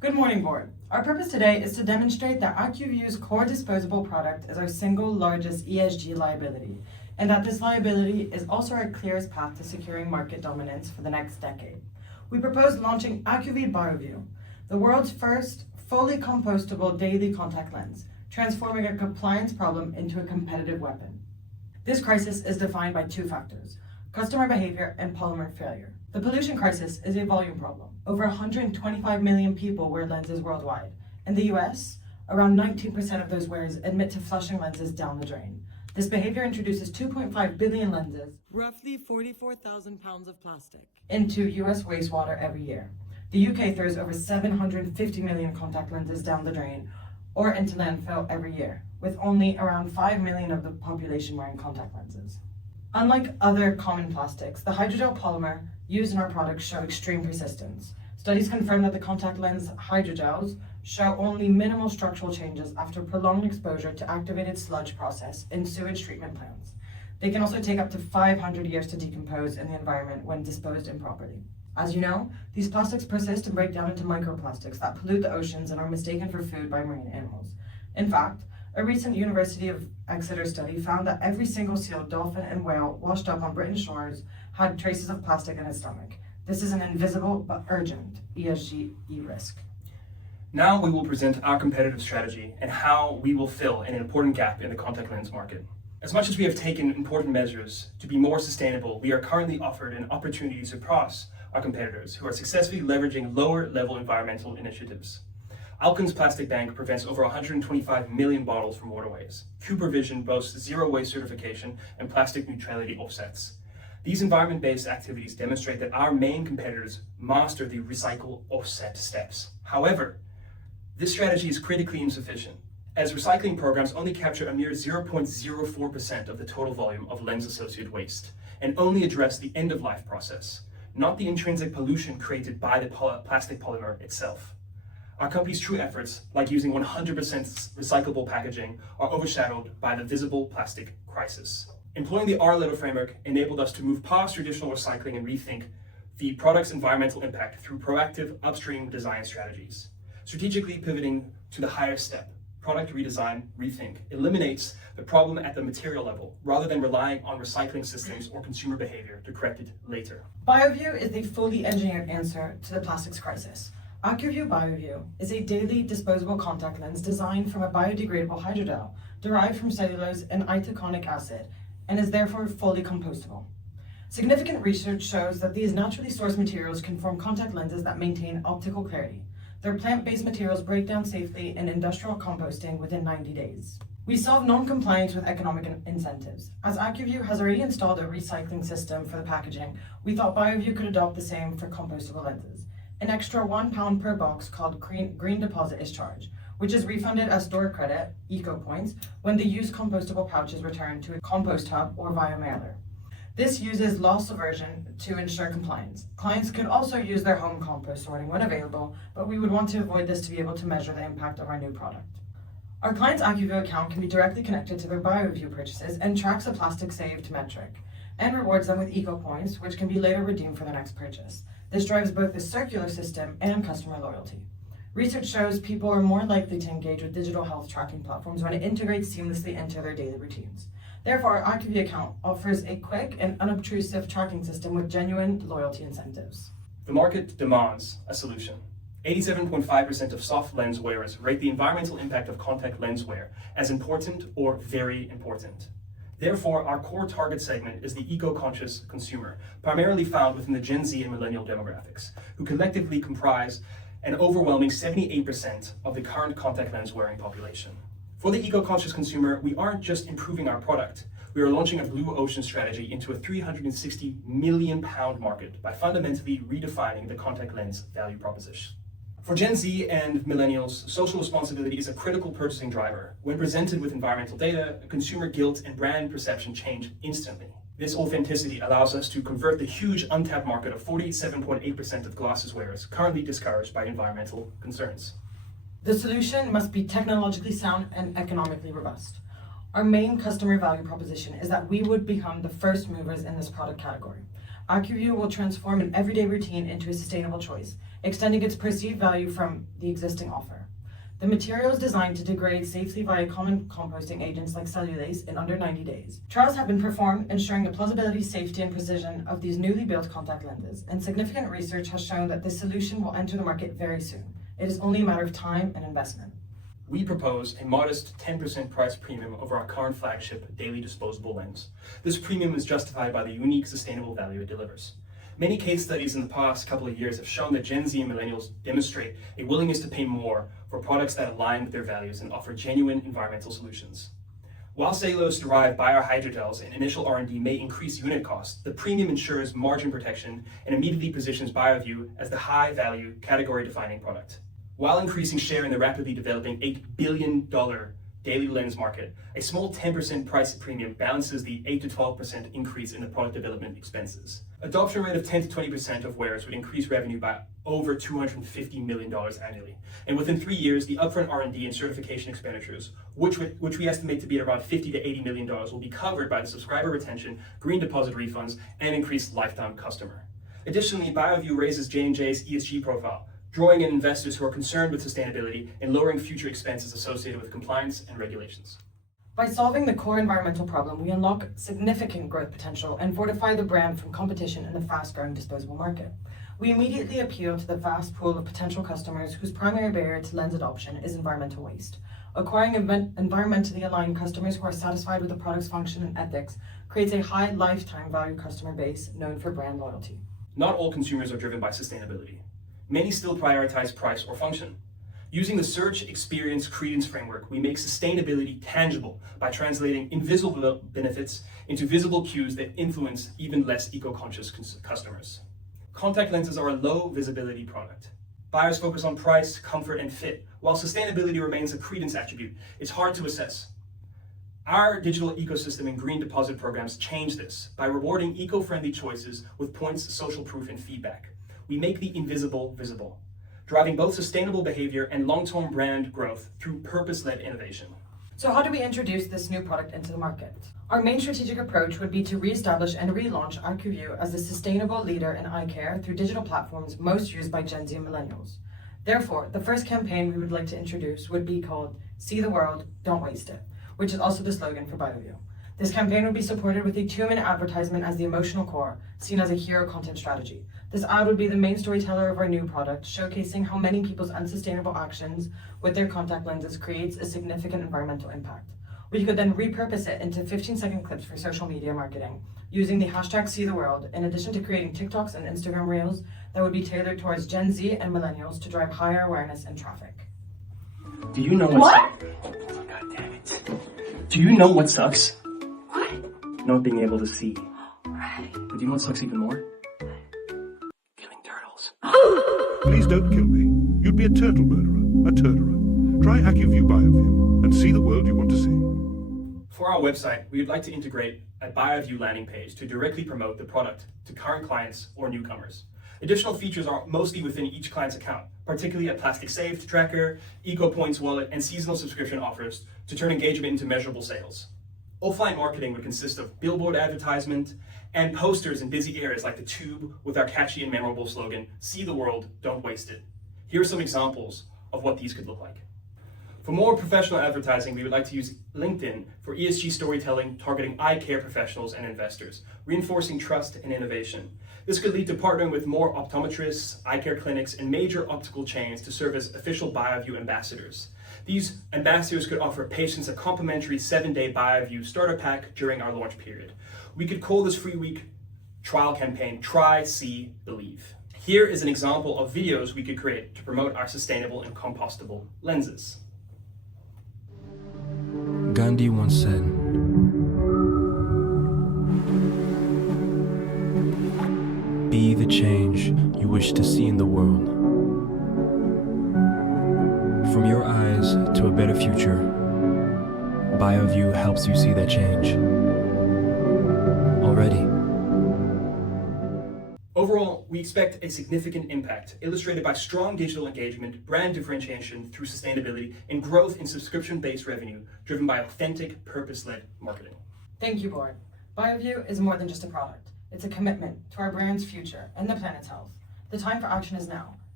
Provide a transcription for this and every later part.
Good morning, board. Our purpose today is to demonstrate that Acuvue's core disposable product is our single largest ESG liability, and that this liability is also our clearest path to securing market dominance for the next decade. We propose launching Acuvue BioView, the world's first fully compostable daily contact lens, transforming a compliance problem into a competitive weapon. This crisis is defined by two factors: customer behavior and polymer failure. The pollution crisis is a volume problem. Over 125 million people wear lenses worldwide. In the US, around 19% of those wearers admit to flushing lenses down the drain. This behavior introduces 2.5 billion lenses, roughly 44,000 pounds of plastic, into US wastewater every year. The UK throws over 750 million contact lenses down the drain or into landfill every year, with only around 5 million of the population wearing contact lenses. Unlike other common plastics, the hydrogel polymer used in our products show extreme persistence. Studies confirm that the contact lens hydrogels show only minimal structural changes after prolonged exposure to activated sludge process in sewage treatment plants. They can also take up to 500 years to decompose in the environment when disposed improperly. As you know, these plastics persist and break down into microplastics that pollute the oceans and are mistaken for food by marine animals. In fact, a recent University of Exeter study found that every single seal, dolphin, and whale washed up on British shores had traces of plastic in its stomach. This is an invisible but urgent ESG risk. Now we will present our competitive strategy and how we will fill an important gap in the contact lens market. As much as we have taken important measures to be more sustainable, we are currently offered an opportunity to surpass our competitors who are successfully leveraging lower-level environmental initiatives. Alken's plastic bank prevents over 125 million bottles from waterways. Cooper Vision boasts zero waste certification and plastic neutrality offsets. These environment-based activities demonstrate that our main competitors master the recycle offset steps. However, this strategy is critically insufficient, as recycling programs only capture a mere 0.04% of the total volume of lens-associated waste and only address the end-of-life process, not the intrinsic pollution created by the plastic polymer itself. Our company's true efforts, like using 100% recyclable packaging, are overshadowed by the visible plastic crisis. Employing the R-Little framework enabled us to move past traditional recycling and rethink the product's environmental impact through proactive upstream design strategies. Strategically pivoting to the higher step, product redesign, rethink, eliminates the problem at the material level rather than relying on recycling systems or consumer behavior to correct it later. BioView is the fully engineered answer to the plastics crisis. Acuvue BioView is a daily disposable contact lens designed from a biodegradable hydrogel derived from cellulose and itaconic acid and is therefore fully compostable. Significant research shows that these naturally sourced materials can form contact lenses that maintain optical clarity. Their plant-based materials break down safely in industrial composting within 90 days. We solve non-compliance with economic incentives. As Acuvue has already installed a recycling system for the packaging, we thought BioView could adopt the same for compostable lenses. An extra £1 per box called green deposit is charged, which is refunded as store credit, eco points, when the used compostable pouch is returned to a compost hub or via mailer. This uses loss aversion to ensure compliance. Clients could also use their home compost sorting when available, but we would want to avoid this to be able to measure the impact of our new product. Our client's Acuvue account can be directly connected to their BioView purchases and tracks a plastic saved metric, and rewards them with eco points, which can be later redeemed for their next purchase. This drives both the circular system and customer loyalty. Research shows people are more likely to engage with digital health tracking platforms when it integrates seamlessly into their daily routines. Therefore, our Acuvue account offers a quick and unobtrusive tracking system with genuine loyalty incentives. The market demands a solution. 87.5% of soft lens wearers rate the environmental impact of contact lens wear as important or very important. Therefore, our core target segment is the eco-conscious consumer, primarily found within the Gen Z and millennial demographics, who collectively comprise an overwhelming 78% of the current contact lens wearing population. For the eco-conscious consumer, we aren't just improving our product, we are launching a blue ocean strategy into a £360 million market by fundamentally redefining the contact lens value proposition. For Gen Z and millennials, social responsibility is a critical purchasing driver. When presented with environmental data, consumer guilt and brand perception change instantly. This authenticity allows us to convert the huge untapped market of 47.8% of glasses wearers currently discouraged by environmental concerns. The solution must be technologically sound and economically robust. Our main customer value proposition is that we would become the first movers in this product category. Acuvue will transform an everyday routine into a sustainable choice, extending its perceived value from the existing offer. The material is designed to degrade safely via common composting agents like cellulase in under 90 days. Trials have been performed ensuring the plausibility, safety, and precision of these newly built contact lenses, and significant research has shown that this solution will enter the market very soon. It is only a matter of time and investment. We propose a modest 10% price premium over our current flagship daily disposable lens. This premium is justified by the unique sustainable value it delivers. Many case studies in the past couple of years have shown that Gen Z and millennials demonstrate a willingness to pay more for products that align with their values and offer genuine environmental solutions. While cellulose-derived biohydrogels and initial R&D may increase unit costs, the premium ensures margin protection and immediately positions BioView as the high-value, category-defining product. While increasing share in the rapidly developing $8 billion daily lens market, a small 10% price premium balances the 8 to 12% increase in the product development expenses. Adoption rate of 10 to 20% of wearers would increase revenue by over $250 million annually. And within 3 years, the upfront R&D and certification expenditures, which we estimate to be at around $50 to $80 million, will be covered by the subscriber retention, green deposit refunds, and increased lifetime customer. Additionally, BioView raises J&J's ESG profile, drawing in investors who are concerned with sustainability and lowering future expenses associated with compliance and regulations. By solving the core environmental problem, we unlock significant growth potential and fortify the brand from competition in the fast-growing disposable market. We immediately appeal to the vast pool of potential customers whose primary barrier to lens adoption is environmental waste. Acquiring environmentally aligned customers who are satisfied with the product's function and ethics creates a high lifetime value customer base known for brand loyalty. Not all consumers are driven by sustainability. Many still prioritize price or function. Using the search, experience, credence framework, we make sustainability tangible by translating invisible benefits into visible cues that influence even less eco-conscious customers. Contact lenses are a low visibility product. Buyers focus on price, comfort, and fit. While sustainability remains a credence attribute, it's hard to assess. Our digital ecosystem and green deposit programs change this by rewarding eco-friendly choices with points, social proof, and feedback. We make the invisible visible, driving both sustainable behavior and long-term brand growth through purpose-led innovation. So how do we introduce this new product into the market? Our main strategic approach would be to re-establish and relaunch Acuvue as a sustainable leader in eye care through digital platforms most used by Gen Z and millennials. Therefore, the first campaign we would like to introduce would be called See the World, Don't Waste It, which is also the slogan for BioView. This campaign would be supported with a 2-minute advertisement as the emotional core, seen as a hero content strategy. This ad would be the main storyteller of our new product, showcasing how many people's unsustainable actions with their contact lenses creates a significant environmental impact. We could then repurpose it into 15-second clips for social media marketing, using the hashtag #SeeTheWorld, in addition to creating TikToks and Instagram Reels that would be tailored towards Gen Z and millennials to drive higher awareness and traffic. Do you know what? God damn it. Do you know what sucks? What? Not being able to see. Right. But do you know what sucks even more? Killing turtles. Please don't kill me. You'd be a turtle murderer, a turderer. Try Acuvue BioView and see the world you want to see. For our website, we would like to integrate a BioView landing page to directly promote the product to current clients or newcomers. Additional features are mostly within each client's account, particularly a plastic saved tracker, EcoPoints wallet, and seasonal subscription offers to turn engagement into measurable sales. Offline marketing would consist of billboard advertisement and posters in busy areas like the Tube with our catchy and memorable slogan, See the World, Don't Waste It. Here are some examples of what these could look like. For more professional advertising, we would like to use LinkedIn for ESG storytelling targeting eye care professionals and investors, reinforcing trust and innovation. This could lead to partnering with more optometrists, eye care clinics, and major optical chains to serve as official BioView ambassadors. These ambassadors could offer patients a complimentary 7-day BioView starter pack during our launch period. We could call this free week trial campaign Try, See, Believe. Here is an example of videos we could create to promote our sustainable and compostable lenses. Gandhi once said, "Be the change you wish to see in the world." From your eyes to a better future, BioView helps you see that change. Already. Overall, we expect a significant impact, illustrated by strong digital engagement, brand differentiation through sustainability, and growth in subscription-based revenue driven by authentic, purpose-led marketing. Thank you, Board. BioView is more than just a product. It's a commitment to our brand's future and the planet's health. The time for action is now.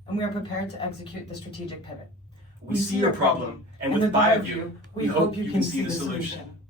and we are prepared to execute the strategic pivot. We see your problem, and with BioView, we hope you can see the solution.